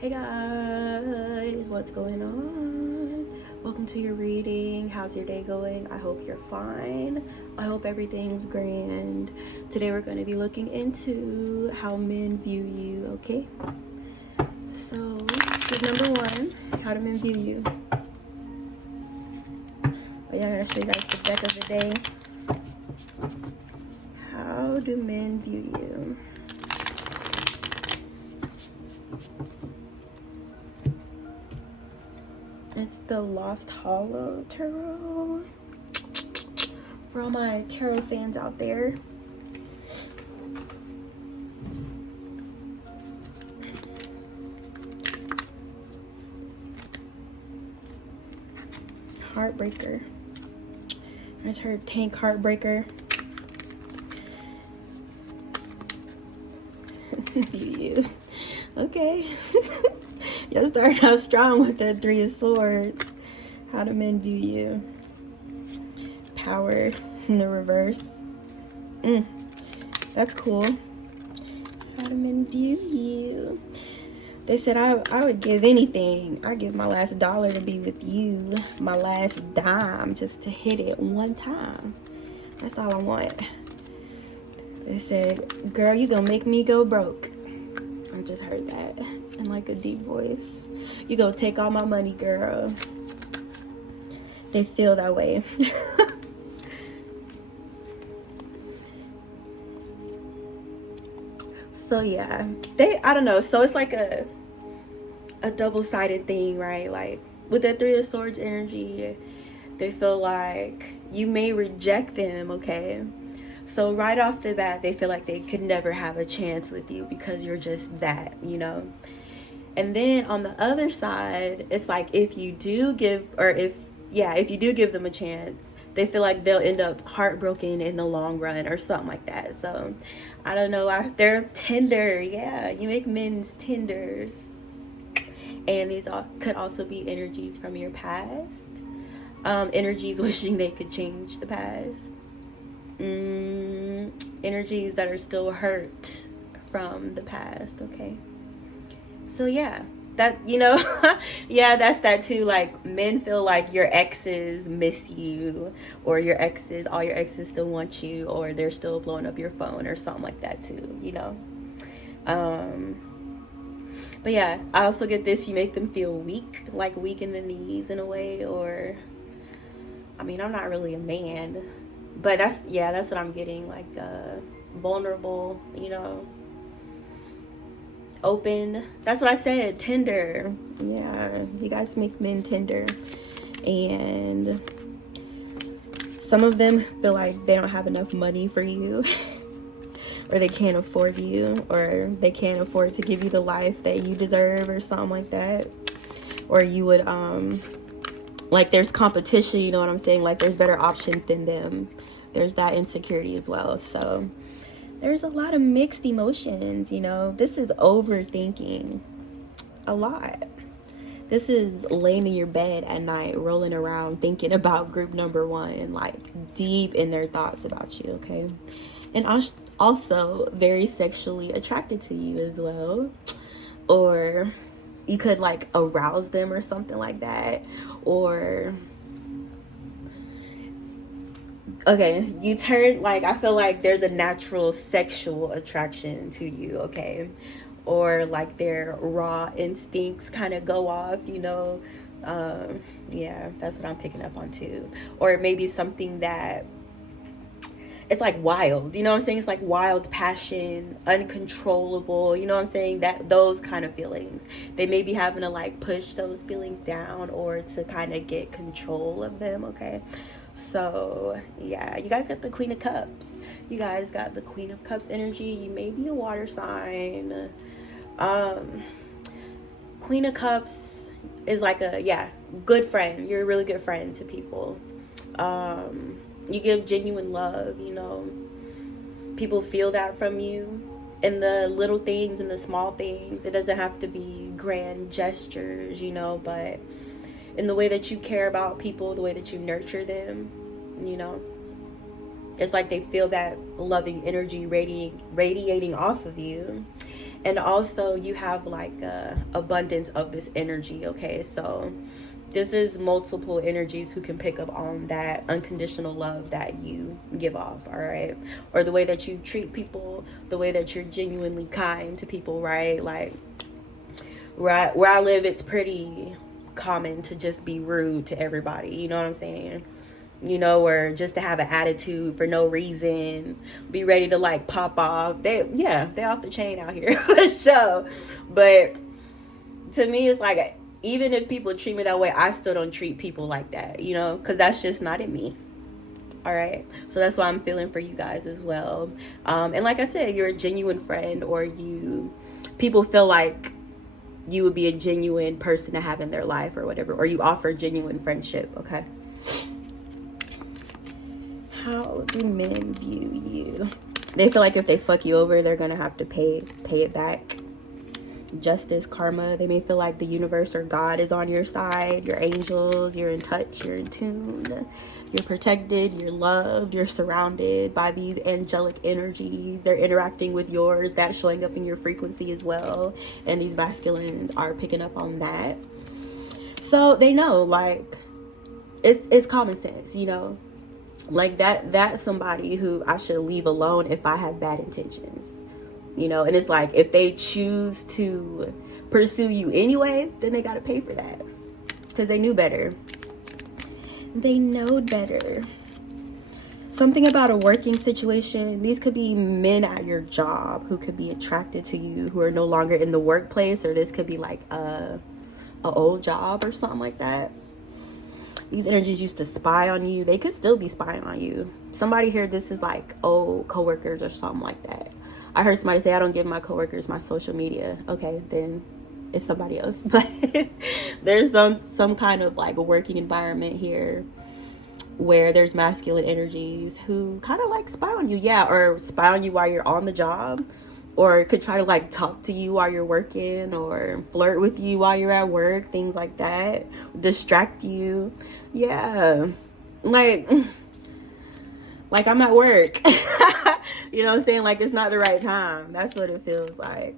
Hey guys, what's going on? Welcome to your reading. How's your day going? I hope you're fine. I hope everything's grand. Today we're going to be looking into how men view you, okay? So, tip number one, how do men view you? Oh yeah, I'm going to show you guys the deck of the day. How do men view you? It's the Lost Hollow Tarot. For all my tarot fans out there. Heartbreaker. I just heard Tank Heartbreaker. You. Okay. Y'all started out strong with the Three of Swords. How do men view you? Power in the reverse. That's cool. How do men view you? They said I would give anything. I'd give my last dollar to be with you. My last dime just to hit it one time. That's all I want. They said, girl, you gonna make me go broke. I just heard that in like a deep voice. You gonna take all my money, girl. They feel that way. So yeah, I don't know. So it's like a double-sided thing, right? Like with the Three of Swords energy, they feel like you may reject them, okay? So right off the bat, they feel like they could never have a chance with you because you're just that, you know? And then on the other side, it's like if you do give them a chance, they feel like they'll end up heartbroken in the long run or something like that. So I don't know. They're tender. Yeah, you make men's tenders. And these could also be energies from your past. Energies wishing they could change the past. Energies that are still hurt from the past, okay? So yeah, that, you know, yeah, that's that too. Like men feel like your exes miss you, or all your exes still want you, or they're still blowing up your phone or something like that too, you know? But yeah, I also get this, you make them feel weak, like weak in the knees in a way, or, I mean, I'm not really a man, but that's what I'm getting, like, vulnerable, you know, open. That's what I said, tender. Yeah, you guys make men tender. And some of them feel like they don't have enough money for you. Or they can't afford you, or they can't afford to give you the life that you deserve or something like that. Or you would, like there's competition, you know what I'm saying? Like there's better options than them. There's that insecurity as well. So there's a lot of mixed emotions, you know. This is overthinking a lot. This is laying in your bed at night, rolling around, thinking about group number one, like deep in their thoughts about you, okay? And also very sexually attracted to you as well. Or you could like arouse them or something like that. Or, okay, you turn, like, I feel like there's a natural sexual attraction to you, okay? Or like their raw instincts kind of go off, you know? Yeah, that's what I'm picking up on too. Or maybe something that it's like wild, you know what I'm saying? It's like wild passion, uncontrollable, you know what I'm saying? That those kind of feelings. They may be having to like push those feelings down or to kind of get control of them, okay? So yeah, you guys got the Queen of Cups. You guys got the Queen of Cups energy. You may be a water sign. Queen of Cups is like a good friend. You're a really good friend to people. You give genuine love, you know. People feel that from you in the little things and the small things. It doesn't have to be grand gestures, you know, but in the way that you care about people, the way that you nurture them, you know. It's like they feel that loving energy radiating off of you. And also you have like abundance of this energy, okay? So this is multiple energies who can pick up on that unconditional love that you give off, all right? Or the way that you treat people, the way that you're genuinely kind to people, right? Like where I live, it's pretty common to just be rude to everybody, you know what I'm saying? You know, or just to have an attitude for no reason, be ready to like pop off. They off the chain out here for sure. But to me, it's like, even if people treat me that way, I still don't treat people like that, you know, because that's just not in me. All right, so that's why I'm feeling for you guys as well. And like I said, you're a genuine friend, or people feel like you would be a genuine person to have in their life or whatever, or you offer genuine friendship, okay? How do men view you? They feel like if they fuck you over, they're gonna have to pay it back. Justice, karma. They may feel like the universe or God is on your side. Your angels, you're in touch, you're in tune, you're protected, you're loved, you're surrounded by these angelic energies. They're interacting with yours. That's showing up in your frequency as well. And these masculines are picking up on that. So they know, like, it's common sense, you know? Like that's somebody who I should leave alone if I have bad intentions, you know? And it's like, if they choose to pursue you anyway, then they got to pay for that, because they knew better. They know better. Something about a working situation. These could be men at your job who could be attracted to you, who are no longer in the workplace, or this could be like a old job or something like that. These energies used to spy on you. They could still be spying on you. Somebody here, this is like old coworkers or something like that. I heard somebody say, I don't give my coworkers my social media. Okay, then it's somebody else. But there's some kind of like a working environment here where there's masculine energies who kind of like spy on you. Yeah, or spy on you while you're on the job. Or could try to like talk to you while you're working, or flirt with you while you're at work, things like that. Distract you. Yeah. Like I'm at work. You know what I'm saying? Like, it's not the right time. That's what it feels like.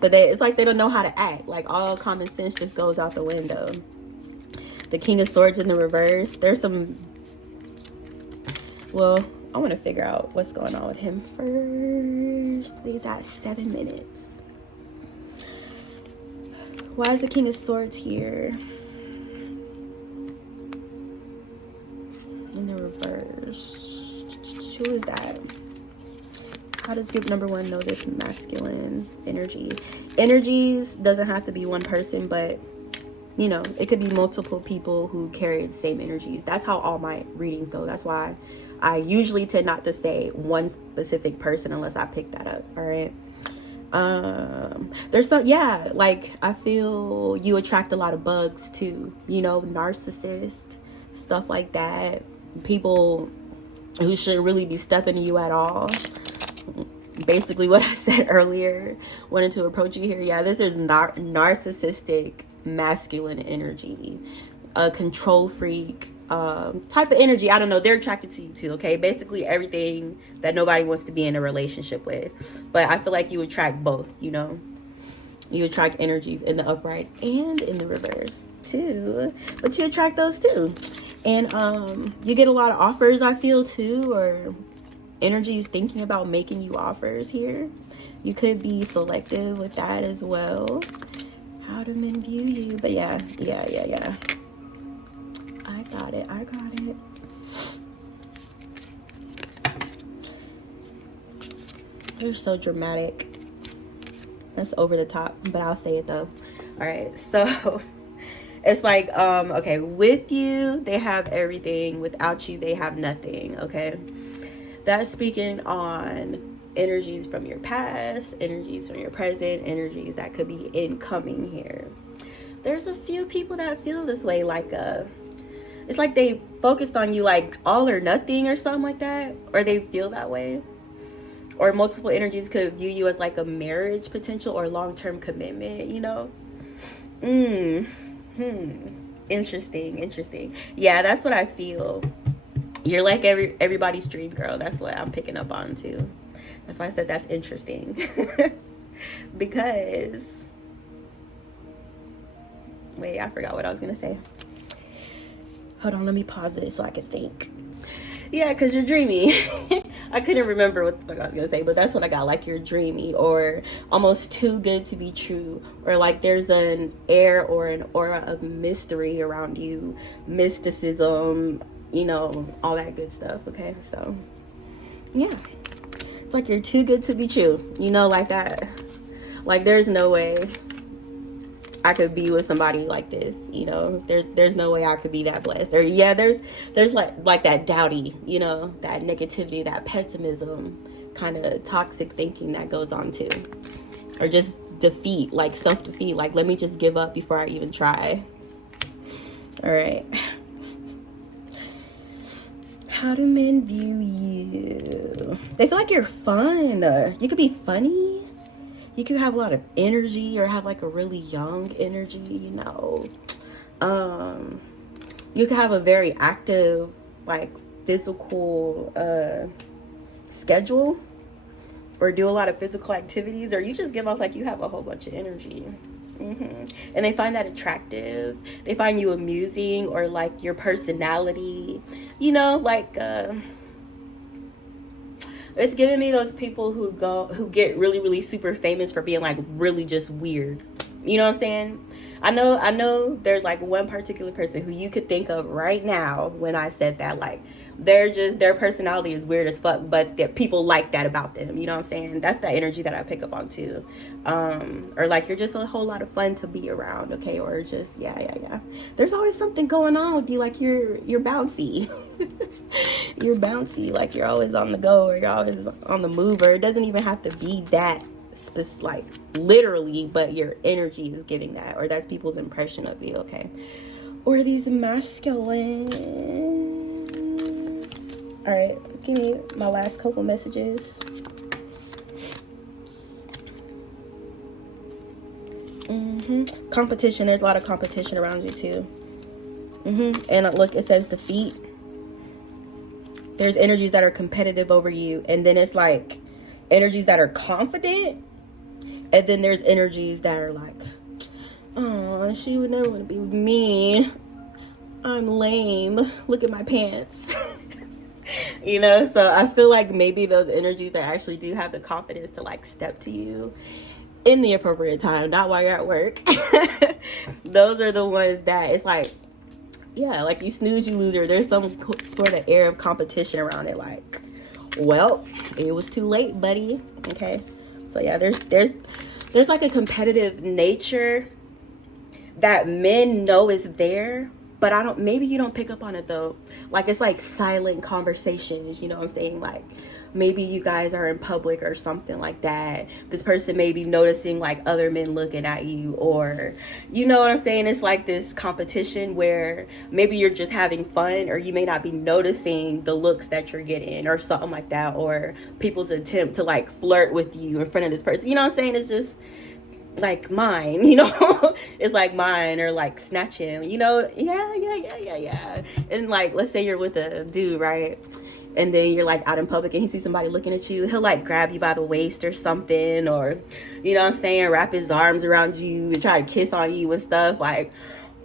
But it's like they don't know how to act. Like, all common sense just goes out the window. The King of Swords in the reverse. There's some... Well, I want to figure out what's going on with him first. He's at 7 minutes. Why is the King of Swords here? In the reverse. Who is that? How does group number 1 know this masculine energy? Energies doesn't have to be one person, but you know, it could be multiple people who carry the same energies. That's how all my readings go. That's why I usually tend not to say one specific person unless I pick that up. All right. There's some, yeah, like I feel you attract a lot of bugs too, you know, narcissist, stuff like that. People who shouldn't really be stepping to you at all. Basically what I said earlier, wanted to approach you here. Yeah, this is narcissistic masculine energy, a control freak type of energy. I don't know, they're attracted to you too, okay? Basically everything that nobody wants to be in a relationship with. But I feel like you attract both, you know? You attract energies in the upright and in the reverse too. But you attract those too. And you get a lot of offers, I feel, too, or energies thinking about making you offers here. You could be selective with that as well. How do men view you? But yeah. I got it. You're so dramatic. That's over the top, but I'll say it though. All right, so it's like, okay, with you, they have everything. Without you, they have nothing, okay? That's speaking on energies from your past, energies from your present, energies that could be incoming here. There's a few people that feel this way, like it's like they focused on you like all or nothing or something like that, or they feel that way. Or multiple energies could view you as like a marriage potential or long-term commitment, you know? Interesting. Yeah, that's what I feel. You're like everybody's dream girl. That's what I'm picking up on too. That's why I said that's interesting. Because, wait, I forgot what I was gonna say. Hold on, let me pause it so I can think. Yeah, because you're dreamy. I couldn't remember what the fuck I was gonna say, but that's what I got. Like, you're dreamy, or almost too good to be true, or like there's an air or an aura of mystery around you, mysticism, you know, all that good stuff. Okay, so yeah, it's like you're too good to be true, you know, like that. Like, there's no way I could be with somebody like this, you know. There's no way I could be that blessed. Or yeah, there's like that doubty, you know, that negativity, that pessimism, kind of toxic thinking that goes on too. Or just defeat, like self-defeat, like let me just give up before I even try. All right. How do men view you? They feel like you're fun. You could be funny. You could have a lot of energy, or have like a really young energy, you know. You could have a very active, like, physical schedule, or do a lot of physical activities, or you just give off like you have a whole bunch of energy. And they find that attractive. They find you amusing, or like your personality, you know, like it's giving me those people who get really, really super famous for being like really just weird. You know what I'm saying? I know there's like one particular person who you could think of right now when I said that, like their personality is weird as fuck, but people like that about them. You know what I'm saying? That's the energy that I pick up on too. Or like you're just a whole lot of fun to be around, okay? Or just yeah. There's always something going on with you, like you're bouncy. You're bouncy, like you're always on the go, or you're always on the move, or it doesn't even have to be that like literally, but your energy is giving that, or that's people's impression of you, okay? Or these masculines. All right, give me my last couple messages. Competition. There's a lot of competition around you too. And look, it says defeat. There's energies that are competitive over you, and then it's like energies that are confident, and then there's energies that are like, oh, she would never want to be with me. I'm lame. Look at my pants. You know, so I feel like maybe those energies that actually do have the confidence to like step to you in the appropriate time, not while you're at work. Those are the ones that it's like, yeah, like you snooze, you loser. There's some sort of air of competition around it. Like, well, it was too late, buddy. Okay. So yeah, there's like a competitive nature that men know is there, but maybe you don't pick up on it though. Like, it's like silent conversations, you know what I'm saying? Like, maybe you guys are in public or something like that. This person may be noticing like other men looking at you, or you know what I'm saying? It's like this competition where maybe you're just having fun, or you may not be noticing the looks that you're getting or something like that, or people's attempt to like flirt with you in front of this person. You know what I'm saying? It's just like mine, you know. It's like mine, or like snatching, you know. Yeah. And like, let's say you're with a dude, right? And then you're like out in public and he sees somebody looking at you, he'll like grab you by the waist or something, or you know what I'm saying, wrap his arms around you and try to kiss on you and stuff. Like,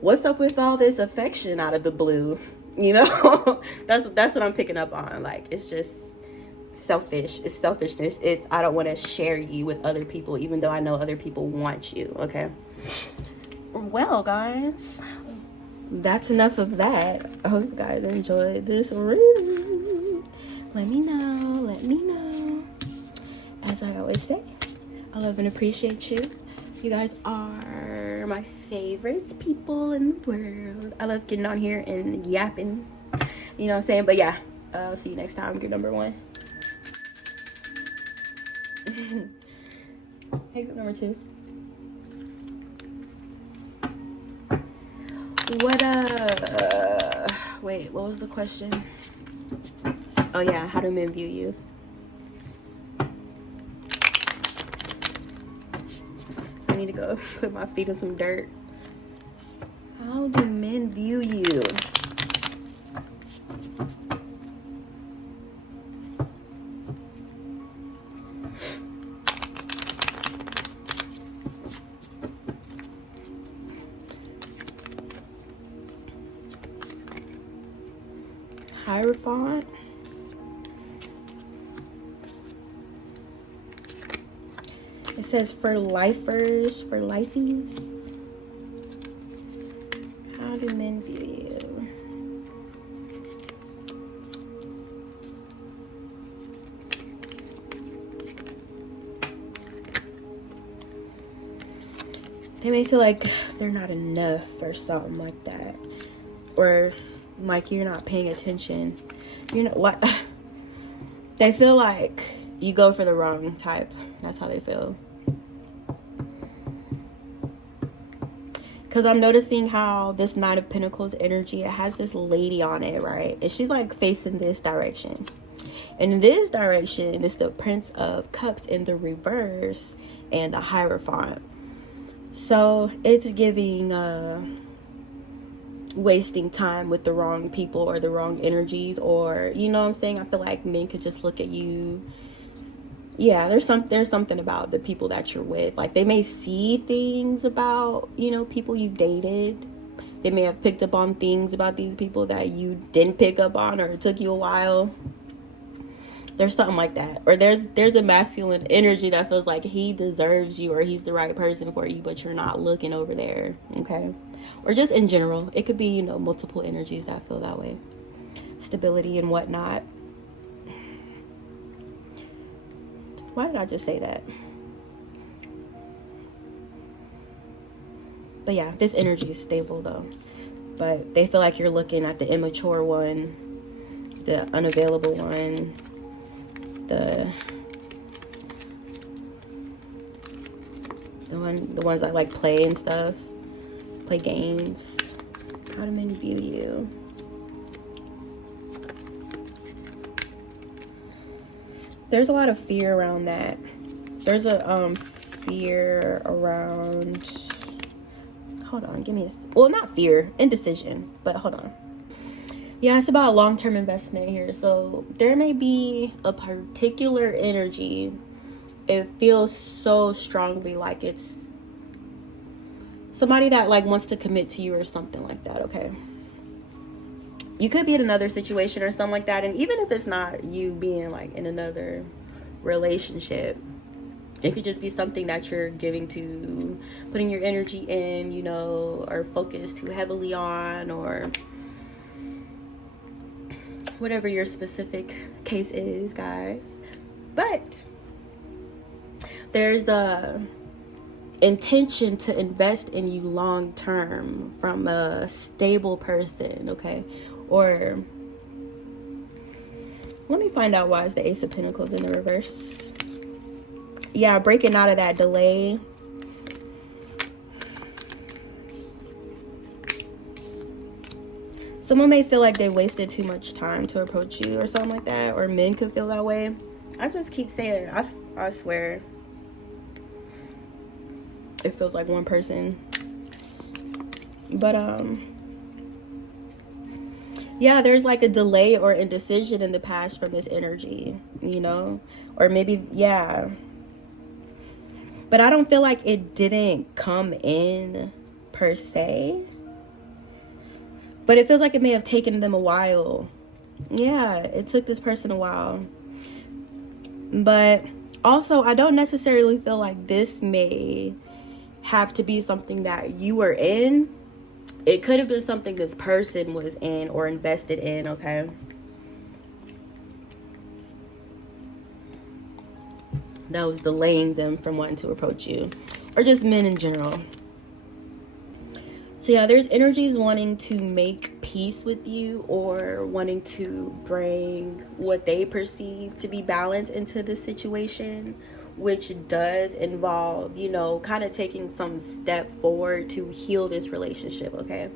what's up with all this affection out of the blue? You know. that's what I'm picking up on. Like, it's just selfish. It's selfishness. It's, I don't want to share you with other people, even though I know other people want you. Okay. Well, guys, that's enough of that. I hope you guys enjoyed this reading. Let me know. As I always say, I love and appreciate you. You guys are my favorite people in the world. I love getting on here and yapping. You know what I'm saying? But yeah, I'll see you next time. Group number 1. Hey, group number 2. Wait, what was the question? Oh yeah, how do men view you? I need to go put my feet in some dirt. How do men view you? Hierophant. It says for lifers, for lifies. How do men view you? They may feel like they're not enough or something like that. Or like you're not paying attention. You know what? They feel like you go for the wrong type. That's how they feel. Because I'm noticing how this Knight of Pentacles energy, it has this lady on it, right? And she's like facing this direction. And in this direction is the Prince of Cups in the reverse and the Hierophant. So it's giving wasting time with the wrong people or the wrong energies, or you know what I'm saying? I feel like men could just look at you. Yeah, there's something about the people that you're with. Like they may see things about, you know, people you dated. They may have picked up on things about these people that you didn't pick up on, or it took you a while. There's something like that. Or there's a masculine energy that feels like he deserves you or he's the right person for you, but you're not looking over there, okay? Or just in general. It could be, you know, multiple energies that feel that way. Stability and whatnot. Why did I just say that? But yeah, this energy is stable though. But they feel like you're looking at the immature one, the unavailable one, the ones that like play and stuff, play games. How do men view you? There's a lot of fear around that. There's a fear around, hold on, give me a, well, not fear, indecision, but hold on. Yeah, it's about long-term investment here. So there may be a particular energy. It feels so strongly like it's somebody that like wants to commit to you or something like that, okay? You could be in another situation or something like that. And even if it's not you being like in another relationship, it could just be something that you're giving to, putting your energy in, you know, or focus too heavily on, or whatever your specific case is, guys. But there's a intention to invest in you long term from a stable person, okay? Or let me find out why is the Ace of Pentacles in the reverse. Yeah, breaking out of that delay. Someone may feel like they wasted too much time to approach you or something like that, or men could feel that way. I just keep saying, I swear, it feels like one person. But yeah, there's like a delay or indecision in the past from this energy, you know, or maybe, yeah. But I don't feel like it didn't come in per se. But it feels like it may have taken them a while. Yeah, it took this person a while. But also, I don't necessarily feel like this may have to be something that you were in. It could have been something this person was in or invested in, okay? That was delaying them from wanting to approach you. Or just men in general. So yeah, there's energies wanting to make peace with you or wanting to bring what they perceive to be balance into the situation, which does involve, you know, kind of taking some step forward to heal this relationship, okay?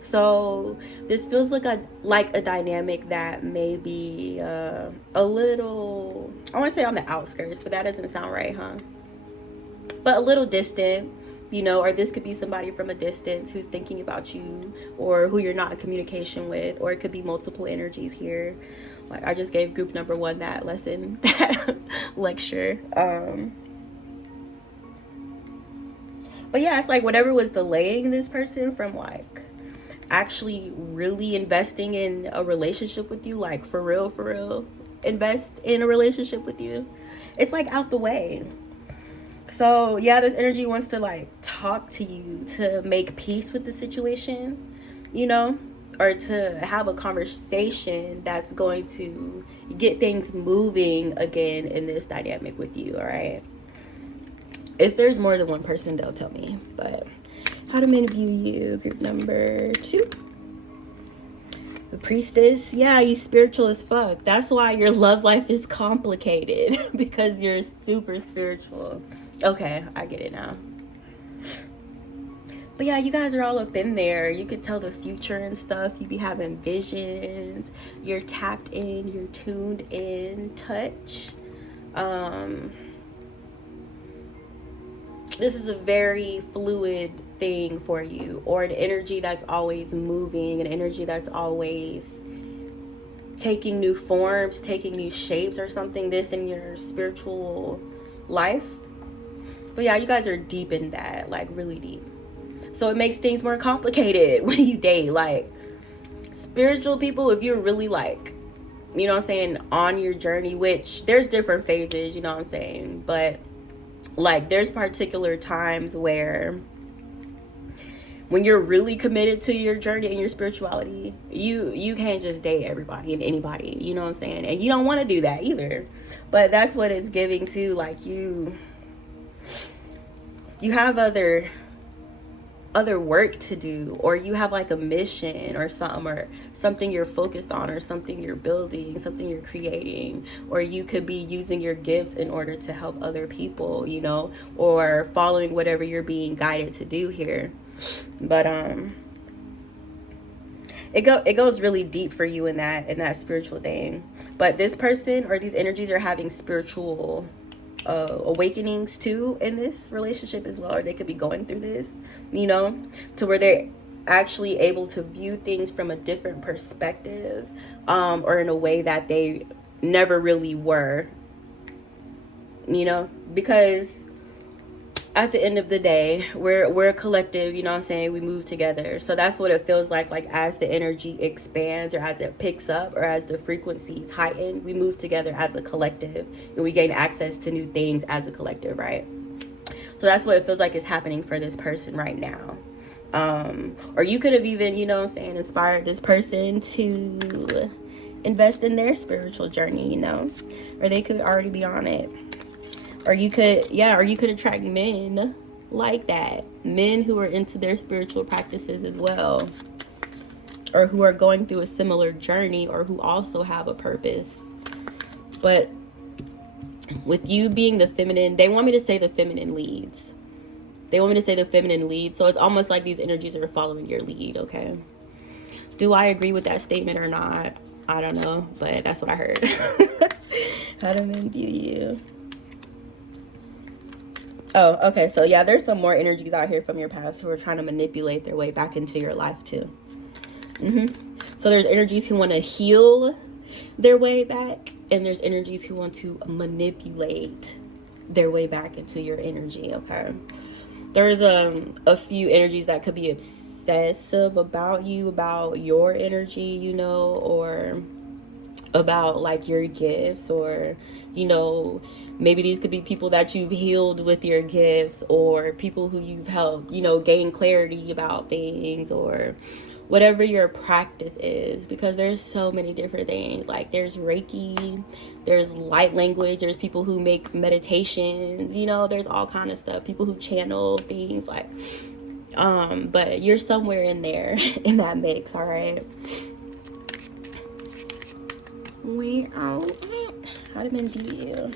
So this feels like a dynamic that may be a little, I want to say on the outskirts, but that doesn't sound right, huh? But a little distant. You know, or this could be somebody from a distance who's thinking about you, or who you're not in communication with, or it could be multiple energies here. Like I just gave group number 1 that lesson, that lecture. But yeah, it's like whatever was delaying this person from like actually really investing in a relationship with you, like for real, invest in a relationship with you, it's like out the way. So yeah, this energy wants to like talk to you to make peace with the situation, you know, or to have a conversation that's going to get things moving again in this dynamic with you. All right. If there's more than one person, they'll tell me. But how do men view you? Group number 2. The priestess. Yeah, you spiritual as fuck. That's why your love life is complicated. Because you're super spiritual. Okay, I get it now. But yeah, you guys are all up in there. You could tell the future and stuff. You be having visions. You're tapped in. You're tuned in. Touch. This is a very fluid thing for you, or an energy that's always moving, an energy that's always taking new forms, taking new shapes or something, this in your spiritual life. But yeah, you guys are deep in that, like really deep. So it makes things more complicated when you date. Like spiritual people, if you're really like, you know what I'm saying, on your journey, which there's different phases, you know what I'm saying, but like there's particular times where when you're really committed to your journey and your spirituality, you can't just date everybody and anybody, you know what I'm saying? And you don't want to do that either. But that's what it's giving to, like you have other work to do, or you have like a mission or something you're focused on, or something you're building, something you're creating, or you could be using your gifts in order to help other people, you know, or following whatever you're being guided to do here. But it goes really deep for you in that spiritual thing. But this person or these energies are having spiritual awakenings too in this relationship as well, or they could be going through this, you know, to where they're actually able to view things from a different perspective, or in a way that they never really were, you know, because at the end of the day, we're a collective, you know what I'm saying? We move together. So that's what it feels like as the energy expands, or as it picks up, or as the frequencies heighten, we move together as a collective, and we gain access to new things as a collective, right? So that's what it feels like is happening for this person right now. Or you could have even, you know what I'm saying, inspired this person to invest in their spiritual journey, you know, or they could already be on it. Or you could attract men like that. Men who are into their spiritual practices as well. Or who are going through a similar journey, or who also have a purpose. But with you being the feminine, they want me to say the feminine leads. So it's almost like these energies are following your lead, okay? Do I agree with that statement or not? I don't know, but that's what I heard. How do men view you? Oh, okay. So yeah, there's some more energies out here from your past who are trying to manipulate their way back into your life too. So there's energies who want to heal their way back, and there's energies who want to manipulate their way back into your energy, okay? There's a few energies that could be obsessive about you, about your energy, you know, or about like your gifts, or, you know, maybe these could be people that you've healed with your gifts, or people who you've helped, you know, gain clarity about things, or whatever your practice is, because there's so many different things. Like there's Reiki, there's light language, there's people who make meditations, you know, there's all kind of stuff, people who channel things, like but you're somewhere in there in that mix. All right, we out. How do men view you?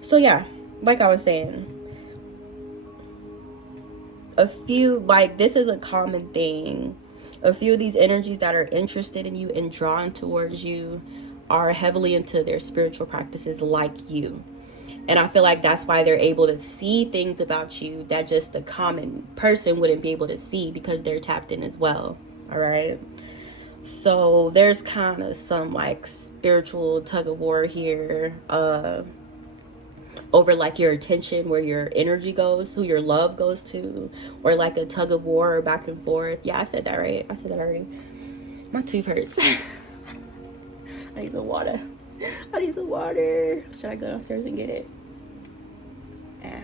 So yeah, like I was saying, a few, like this is a common thing. A few of these energies that are interested in you and drawn towards you are heavily into their spiritual practices like you. And I feel like that's why they're able to see things about you that just the common person wouldn't be able to see, because they're tapped in as well. All right. So there's kind of some like spiritual tug of war here. over like your attention, where your energy goes, who your love goes to, or like a tug of war or back and forth. Yeah, I said that right. I said that already. My tooth hurts. I need some water. I need some water. Should I go downstairs and get it?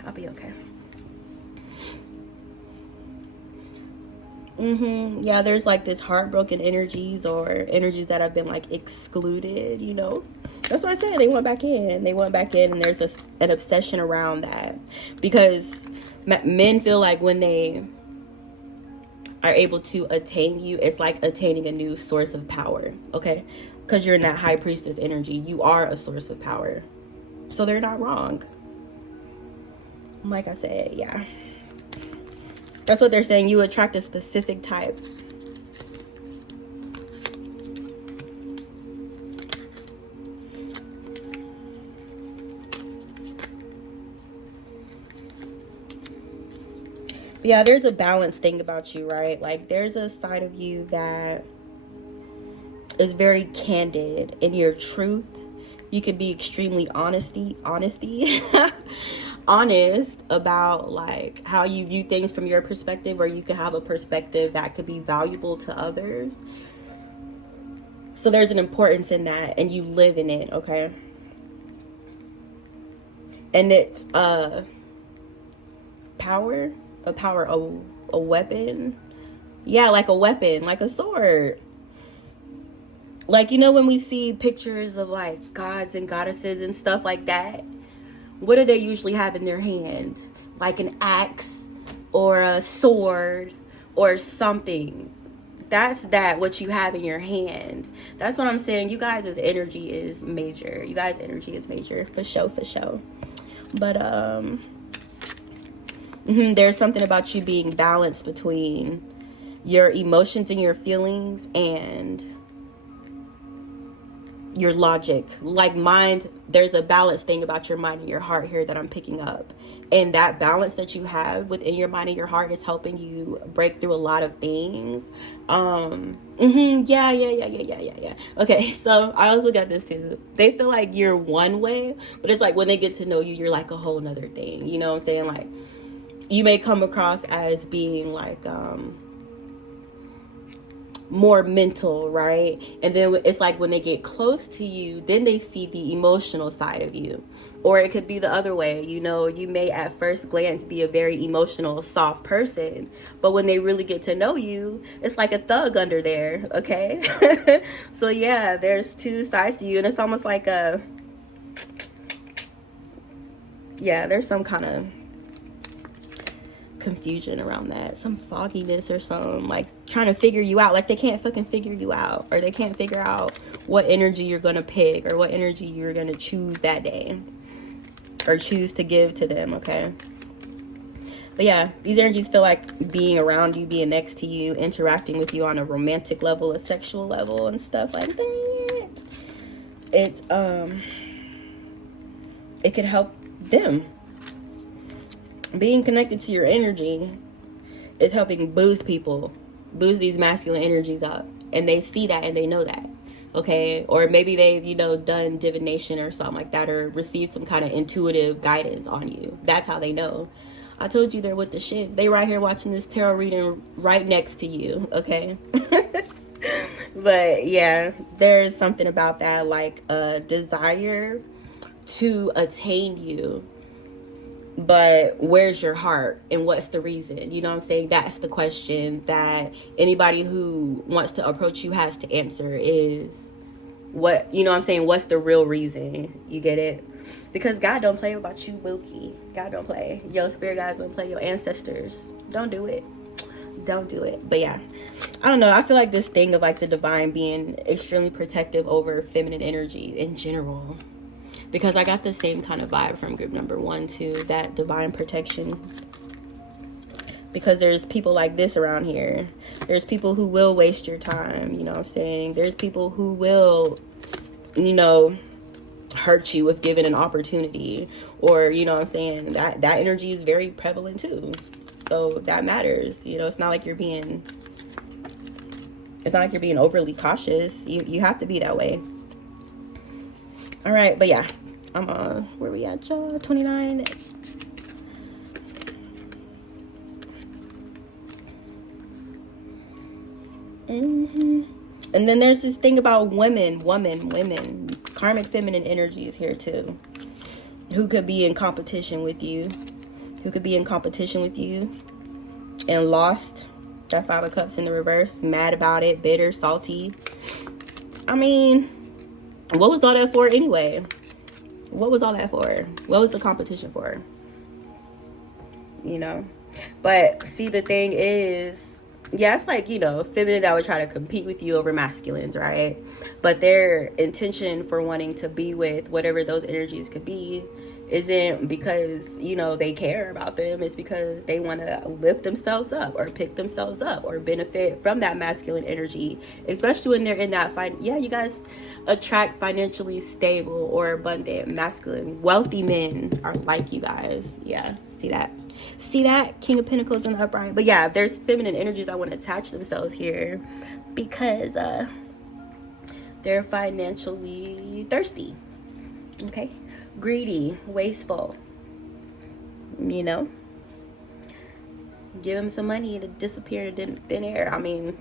I'll be okay. Yeah, there's like this heartbroken energies, or energies that have been like excluded, you know. That's what I said. They went back in. They went back in, and there's an obsession around that, because men feel like when they are able to attain you, it's like attaining a new source of power, okay? Because you're in that high priestess energy. You are a source of power. So they're not wrong. Like I said, yeah. That's what they're saying. You attract a specific type. Yeah, there's a balance thing about you, right? Like, there's a side of you that is very candid in your truth. You can be extremely honesty honest about like how you view things from your perspective, or you could have a perspective that could be valuable to others. So there's an importance in that, and you live in it, okay? And it's power, a weapon. Yeah, like a weapon, like a sword. Like, you know, when we see pictures of like gods and goddesses and stuff like that, what do they usually have in their hand? Like an axe or a sword or something. That's what you have in your hand. That's what I'm saying. You guys' energy is major. You guys' energy is major, for sure, for sure. But there's something about you being balanced between your emotions and your feelings and your logic. Like mind, there's a balance thing about your mind and your heart here that I'm picking up. And that balance that you have within your mind and your heart is helping you break through a lot of things. Yeah. Okay, so I also got this too. They feel like you're one way, but it's like when they get to know you, you're like a whole nother thing. You know what I'm saying? Like, you may come across as being like more mental, right? And then it's like when they get close to you, then they see the emotional side of you. Or it could be the other way. You know, you may at first glance be a very emotional, soft person, but when they really get to know you, it's like a thug under there, okay? So yeah, there's two sides to you, and it's almost like there's some kind of confusion around that, some fogginess or something, like trying to figure you out. Like they can't fucking figure you out, or they can't figure out what energy you're gonna pick, or what energy you're gonna choose that day, or choose to give to them, okay? But yeah, these energies feel like being around you, being next to you, interacting with you on a romantic level, a sexual level, and stuff like that. It's it could help them. Being connected to your energy is helping boost these masculine energies up. And they see that and they know that, okay? Or maybe they've, done divination or something like that, or received some kind of intuitive guidance on you. That's how they know. I told you they're with the shits. They right here watching this tarot reading right next to you, okay? But yeah, there's something about that, like a desire to attain you. But where's your heart, and what's the reason? You know what I'm saying? That's the question that anybody who wants to approach you has to answer, is what, you know what I'm saying? What's the real reason? You get it? Because God don't play about you, Wilkie. God don't play. Your spirit guys don't play. Your ancestors. Don't do it. Don't do it. But yeah, I don't know. I feel like this thing of like the divine being extremely protective over feminine energy in general. Because I got the same kind of vibe from group number 1 too, that divine protection. Because there's people like this around here. There's people who will waste your time, you know what I'm saying? There's people who will, hurt you if given an opportunity. Or, you know what I'm saying? That energy is very prevalent too. So that matters. It's not like you're being overly cautious. You have to be that way. All right, but yeah. I'm where we at, y'all? 29. And then there's this thing about women. Karmic feminine energy is here too. Who could be in competition with you? And lost. That 5 of Cups in the reverse. Mad about it. Bitter. Salty. I mean, what was all that for anyway? What was all that for? What was the competition for? You know? But see, the thing is, yeah, it's like, you know, feminine that would try to compete with you over masculines, right? But their intention for wanting to be with whatever those energies could be isn't because, you know, they care about them. It's because they want to lift themselves up or pick themselves up or benefit from that masculine energy, especially when they're in that yeah, you guys attract financially stable or abundant masculine wealthy men are like you guys. Yeah, see that King of Pentacles in the upright. But yeah, there's feminine energies that want to attach themselves here because they're financially thirsty, okay, greedy, wasteful, you know. Give them some money to disappear into thin air. I mean,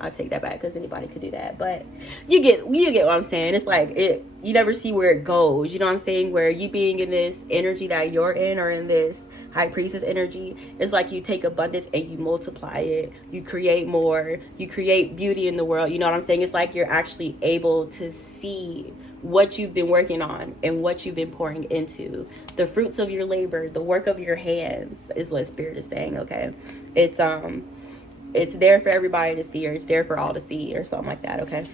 I'll take that back because anybody could do that, but you get what I'm saying. It's like you never see where it goes, you know what I'm saying? Where you being in this energy that you're in, or in this High Priestess energy, it's like you take abundance and you multiply it. You create more. You create beauty in the world. You know what I'm saying? It's like you're actually able to see what you've been working on and what you've been pouring into. The fruits of your labor, the work of your hands is what Spirit is saying, okay? It's there for everybody to see, or it's there for all to see, or something like that, okay?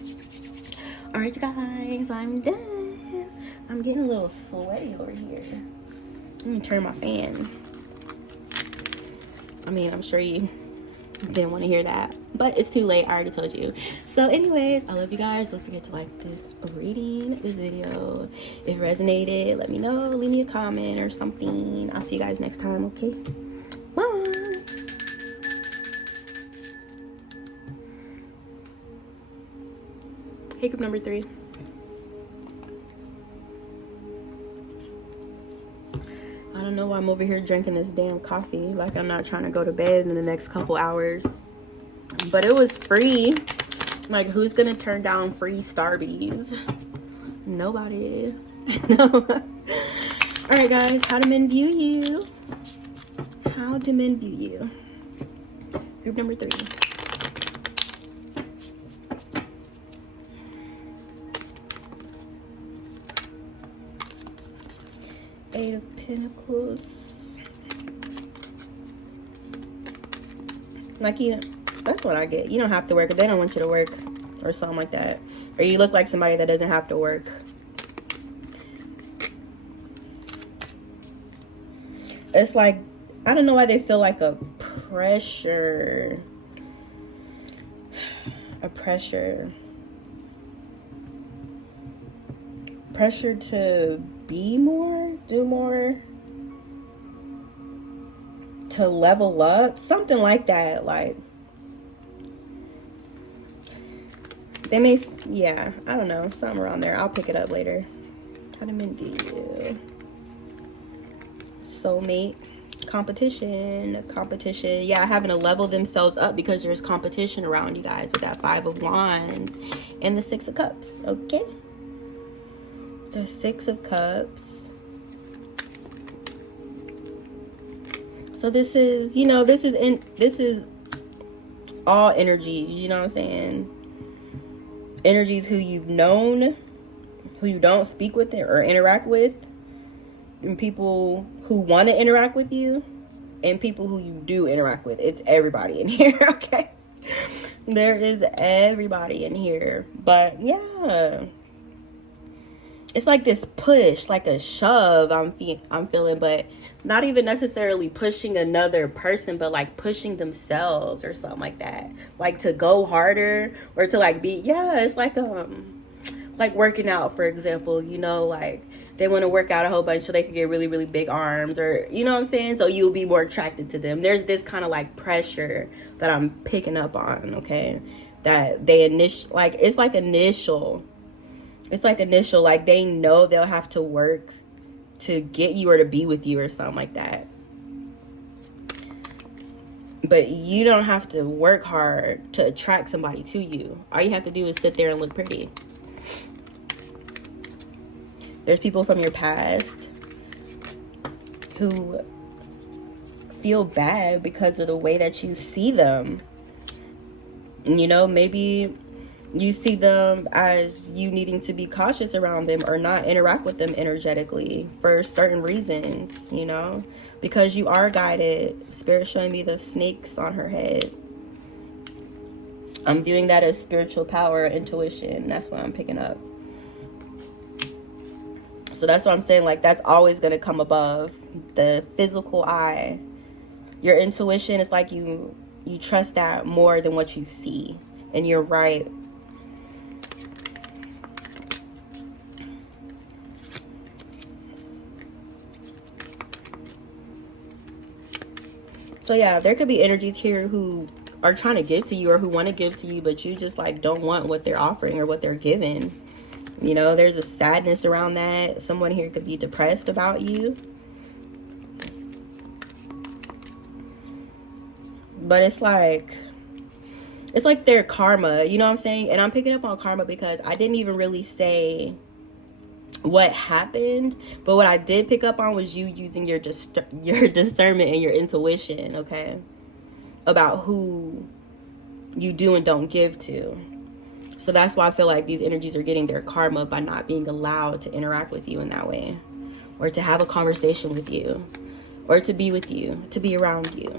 All right, guys, I'm done. I'm getting a little sweaty over here. Let me turn my fan. I mean, I'm sure you didn't want to hear that, but it's too late. I already told you. So anyways, I love you guys. Don't forget to like this video. If it resonated, let me know. Leave me a comment or something. I'll see you guys next time, okay? Bye. Hey, group number 3. I don't know why I'm over here drinking this damn coffee. Like I'm not trying to go to bed in the next couple hours. But it was free. Like, who's gonna turn down free Starbies? Nobody. No. Alright, guys. How do men view you? How do men view you? Group number 3. Eight of Pentacles. Like, you know, that's what I get. You don't have to work if they don't want you to work, or something like that. Or you look like somebody that doesn't have to work. It's like, I don't know why they feel like a pressure. Pressure to be more, do more, to level up, something like that. Like, they may, yeah, I don't know, something around there. I'll pick it up later. How do men view you? Soulmate. Competition. Yeah, having to level themselves up because there's competition around you guys with that 5 of Wands and the 6 of Cups, okay? The 6 of Cups. So this is, you know, this is all energy, you know what I'm saying? Energies who you've known, who you don't speak with or interact with, and people who want to interact with you, and people who you do interact with. It's everybody in here, okay? There is everybody in here. But yeah, it's like this push, like a shove I'm feeling, but not even necessarily pushing another person, but like pushing themselves or something like that. Like to go harder or to like be, yeah, it's like working out, for example, you know, like they want to work out a whole bunch so they can get really, really big arms, or, you know what I'm saying? So you'll be more attracted to them. There's this kind of like pressure that I'm picking up on, okay? That they like, it's like initial. It's like initial, like they know they'll have to work to get you or to be with you or something like that. But you don't have to work hard to attract somebody to you. All you have to do is sit there and look pretty. There's people from your past who feel bad because of the way that you see them. You know, maybe you see them as you needing to be cautious around them or not interact with them energetically for certain reasons, you know, because you are guided. Spirit showing me the snakes on her head. I'm viewing that as spiritual power, intuition. That's what I'm picking up. So that's what I'm saying. Like, that's always going to come above the physical eye. Your intuition is like you trust that more than what you see. And you're right. So yeah, there could be energies here who are trying to give to you or who want to give to you, but you just like don't want what they're offering or what they're giving. You know, there's a sadness around that. Someone here could be depressed about you. But it's like their karma, you know what I'm saying? And I'm picking up on karma because I didn't even really say what happened, but what I did pick up on was you using your discernment and your intuition, okay, about who you do and don't give to. So that's why I feel like these energies are getting their karma by not being allowed to interact with you in that way, or to have a conversation with you, or to be with you, to be around you.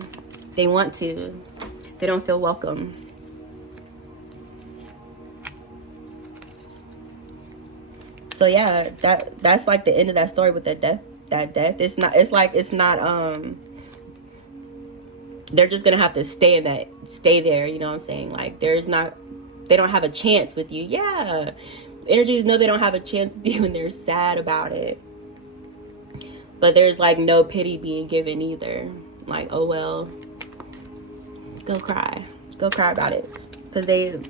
They want to, they don't feel welcome. So yeah, that's like the end of that story with that death. It's not they're just gonna have to stay there, you know what I'm saying? Like they don't have a chance with you. Yeah. Energies know they don't have a chance with you and they're sad about it. But there's like no pity being given either. Like, oh well, go cry about it. Because I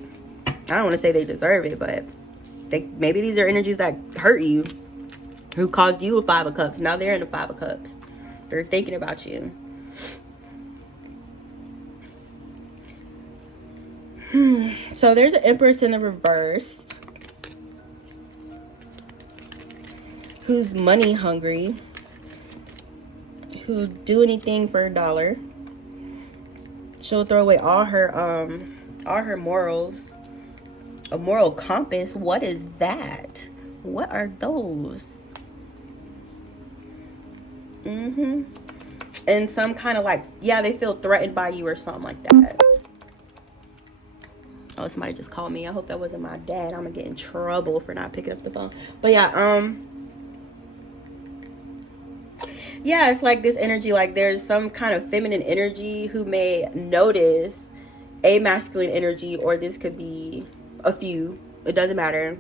don't want to say they deserve it, but maybe these are energies that hurt you, who caused you a 5 of Cups. Now they're in the 5 of Cups. They're thinking about you. So there's an Empress in the reverse who's money hungry, who do anything for $1. She'll throw away all her morals. A moral compass? What is that? What are those? And some kind of like, yeah, they feel threatened by you or something like that. Oh, somebody just called me. I hope that wasn't my dad. I'm gonna get in trouble for not picking up the phone. But yeah, yeah, it's like this energy, like there's some kind of feminine energy who may notice a masculine energy, or this could be a few, it doesn't matter,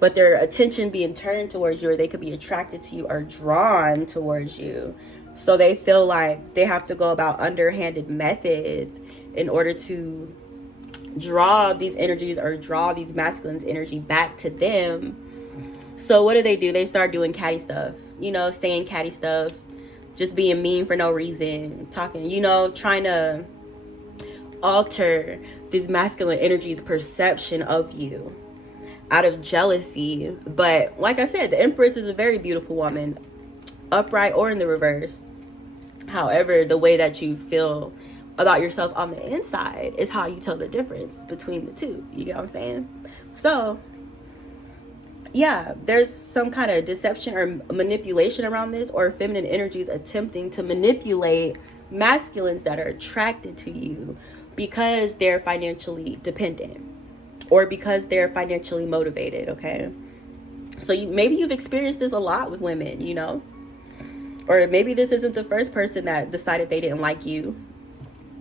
but their attention being turned towards you, or they could be attracted to you or drawn towards you. So they feel like they have to go about underhanded methods in order to draw these energies or draw these masculine's energy back to them. So what do? They start doing catty stuff, you know, saying catty stuff, just being mean for no reason, talking, you know, trying to alter these masculine energies' perception of you out of jealousy. But like I said, the Empress is a very beautiful woman, upright or in the reverse. However, the way that you feel about yourself on the inside is how you tell the difference between the two. You get what I'm saying? So yeah, there's some kind of deception or manipulation around this, or feminine energies attempting to manipulate masculines that are attracted to you because they're financially dependent or because they're financially motivated, okay? So maybe you've experienced this a lot with women, you know? Or maybe this isn't the first person that decided they didn't like you.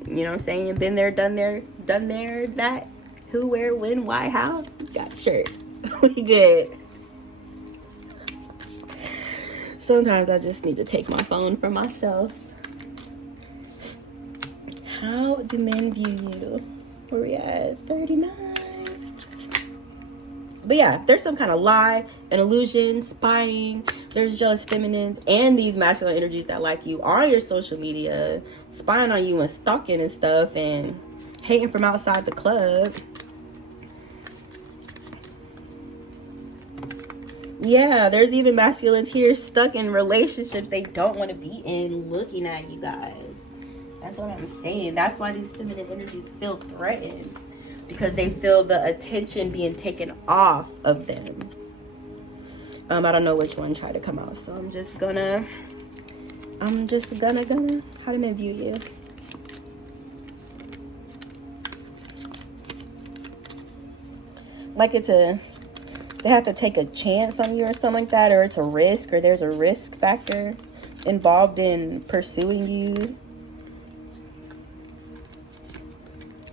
You know what I'm saying? Been there, done there, that. Who, where, when, why, how? Got shirt. We good. Sometimes I just need to take my phone from myself. How do men view you? Where we at? 39. But yeah, there's some kind of lie, an illusion, spying. There's jealous feminines and these masculine energies that like you on your social media, spying on you and stalking and stuff and hating from outside the club. Yeah, there's even masculines here stuck in relationships they don't want to be in, looking at you guys. That's what I'm saying. That's why these feminine energies feel threatened, because they feel the attention being taken off of them. I don't know which one tried to come out, so I'm just gonna how do men view you? Like they have to take a chance on you or something like that, or it's a risk, or there's a risk factor involved in pursuing you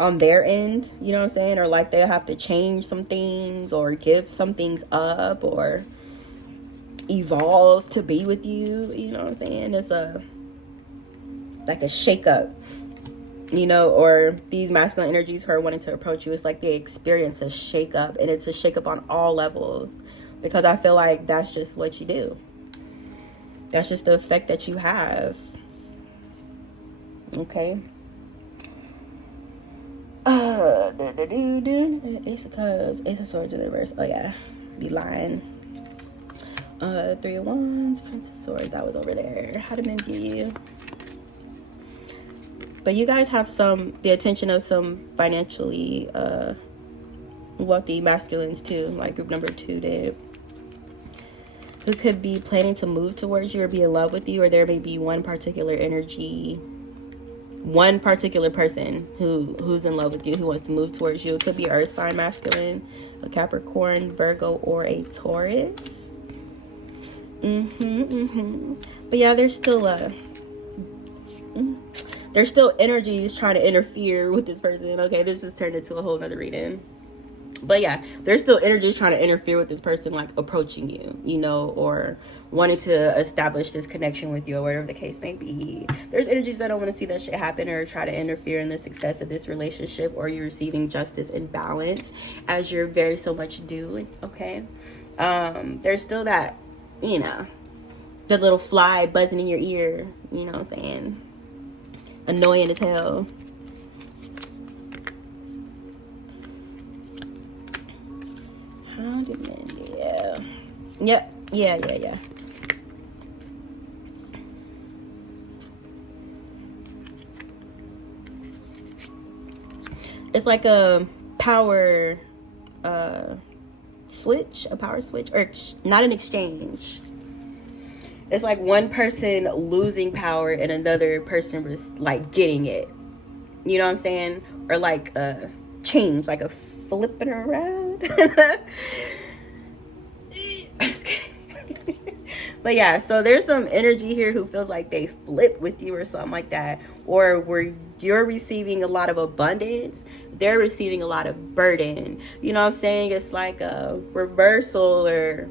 on their end, you know what I'm saying? Or like they'll have to change some things or give some things up or evolve to be with you, you know what I'm saying? It's like a shake up, you know, or these masculine energies who are wanting to approach you, it's like they experience a shake up, and it's a shake up on all levels, because I feel like that's just what you do. That's just the effect that you have. Okay. Ace of Cups, Ace of Swords in the reverse. Oh yeah, be lying. Three of Wands, Prince of Swords. That was over there. How do men view you? But you guys have the attention of some financially wealthy masculines too, like group number 2 did, who could be planning to move towards you or be in love with you, or there may be one particular energy, one particular person who's in love with you, who wants to move towards you. It could be earth sign masculine, a Capricorn, Virgo, or a Taurus. But yeah, there's still energies trying to interfere with this person. Okay, this just turned into a whole nother reading. But yeah, there's still energies trying to interfere with this person, like approaching you, you know, or wanting to establish this connection with you, or whatever the case may be. There's energies that don't want to see that shit happen, or try to interfere in the success of this relationship, or you're receiving justice and balance as you're very so much due. Okay. There's still that, you know, the little fly buzzing in your ear, you know what I'm saying? Annoying as hell. How do men? Yeah. It's like a power switch, or not an exchange. It's like one person losing power and another person was like getting it. You know what I'm saying? Or like a change, like a flipping around. But yeah, so there's some energy here who feels like they flip with you or something like that. Or where you're receiving a lot of abundance, they're receiving a lot of burden. You know what I'm saying? It's like a reversal, or,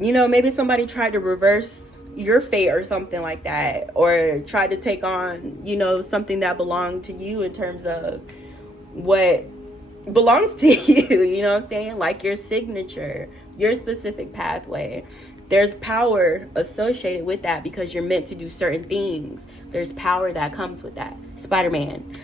you know, maybe somebody tried to reverse your fate or something like that, or tried to take on, you know, something that belonged to you in terms of what belongs to you, you know what I'm saying? Like your signature, your specific pathway. There's power associated with that because you're meant to do certain things. There's power that comes with that. Spider-Man.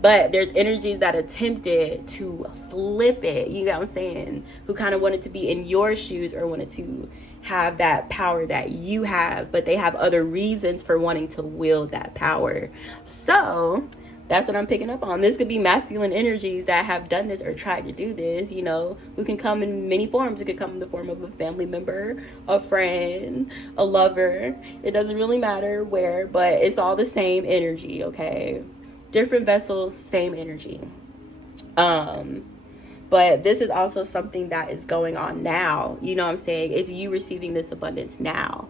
But there's energies that attempted to flip it, you know what I'm saying? Who kind of wanted to be in your shoes, or wanted to have that power that you have, but they have other reasons for wanting to wield that power. So that's what I'm picking up on. This could be masculine energies that have done this or tried to do this, you know, who can come in many forms. It could come in the form of a family member, a friend, a lover. It doesn't really matter where, but it's all the same energy, okay? Different vessels, same energy. But this is also something that is going on now. You know what I'm saying? It's you receiving this abundance now.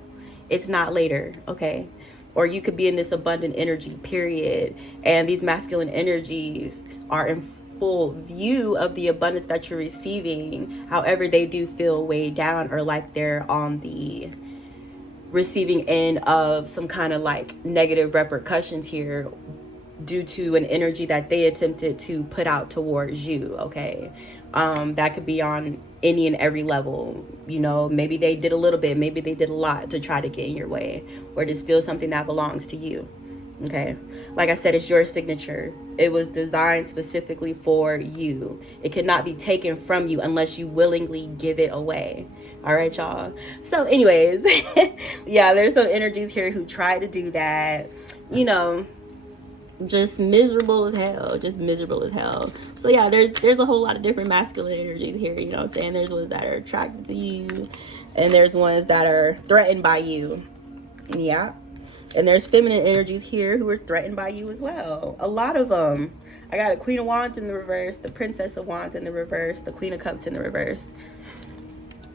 It's not later, okay? Or you could be in this abundant energy period, and these masculine energies are in full view of the abundance that you're receiving. However, they do feel weighed down, or like they're on the receiving end of some kind of like negative repercussions here due to an energy that they attempted to put out towards you, okay? That could be on any and every level. You know, maybe they did a little bit, maybe they did a lot to try to get in your way, or to steal something that belongs to you. Okay, like I said, it's your signature. It was designed specifically for you. It could not be taken from you unless you willingly give it away. All right, y'all. So anyways, yeah, there's some energies here who try to do that, you know, just miserable as hell, just miserable as hell. So yeah, there's a whole lot of different masculine energies here, you know what I'm saying? There's ones that are attracted to you, and there's ones that are threatened by you. Yeah. And there's feminine energies here who are threatened by you as well. A lot of them. I got a Queen of Wands in the reverse, the Princess of Wands in the reverse, the Queen of Cups in the reverse.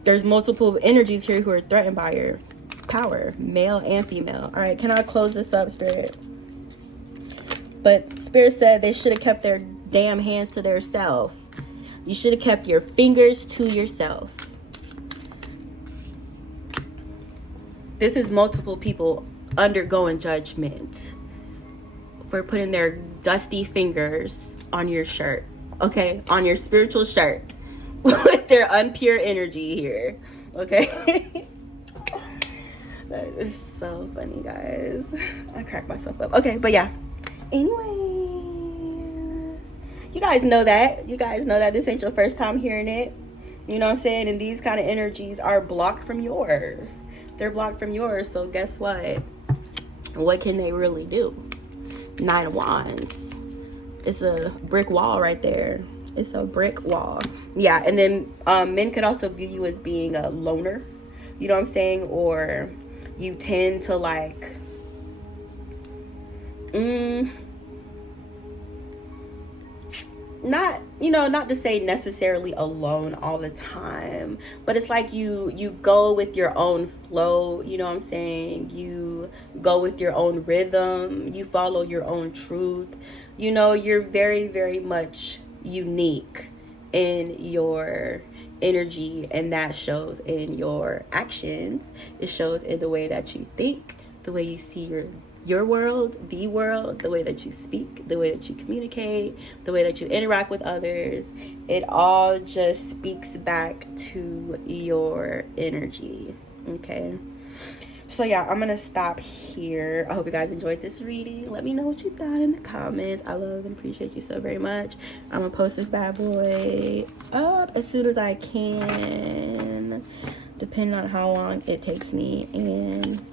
There's multiple energies here who are threatened by your power, male and female. All right, can I close this up, Spirit? But Spirit said they should have kept their damn hands to their self. You should have kept your fingers to yourself. This is multiple people undergoing judgment for putting their dusty fingers on your shirt, okay, on your spiritual shirt with their unpure energy here, okay. That is so funny, guys. I cracked myself up. Okay, but yeah, anyways, you guys know that this ain't your first time hearing it, you know what I'm saying? And these kind of energies are blocked from yours. They're blocked from yours. So guess what can they really do? 9 of Wands. It's a brick wall right there. It's a brick wall. Yeah, and then men could also view you as being a loner. You know what I'm saying? Or you tend to like... not to say necessarily alone all the time, but it's like you go with your own flow, you know what I'm saying? You go with your own rhythm, you follow your own truth. You know, you're very, very much unique in your energy, and that shows in your actions. It shows in the way that you think, the way you see your world, the world, the way that you speak, the way that you communicate, the way that you interact with others. It all just speaks back to your energy. Okay, so yeah, I'm gonna stop here. I hope you guys enjoyed this reading. Let me know what you thought in the comments. I love and appreciate you so very much. I'm gonna post this bad boy up as soon as I can, depending on how long it takes me and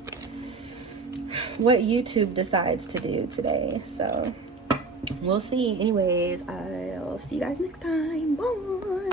what YouTube decides to do today. So we'll see. Anyways, I'll see you guys next time. Bye.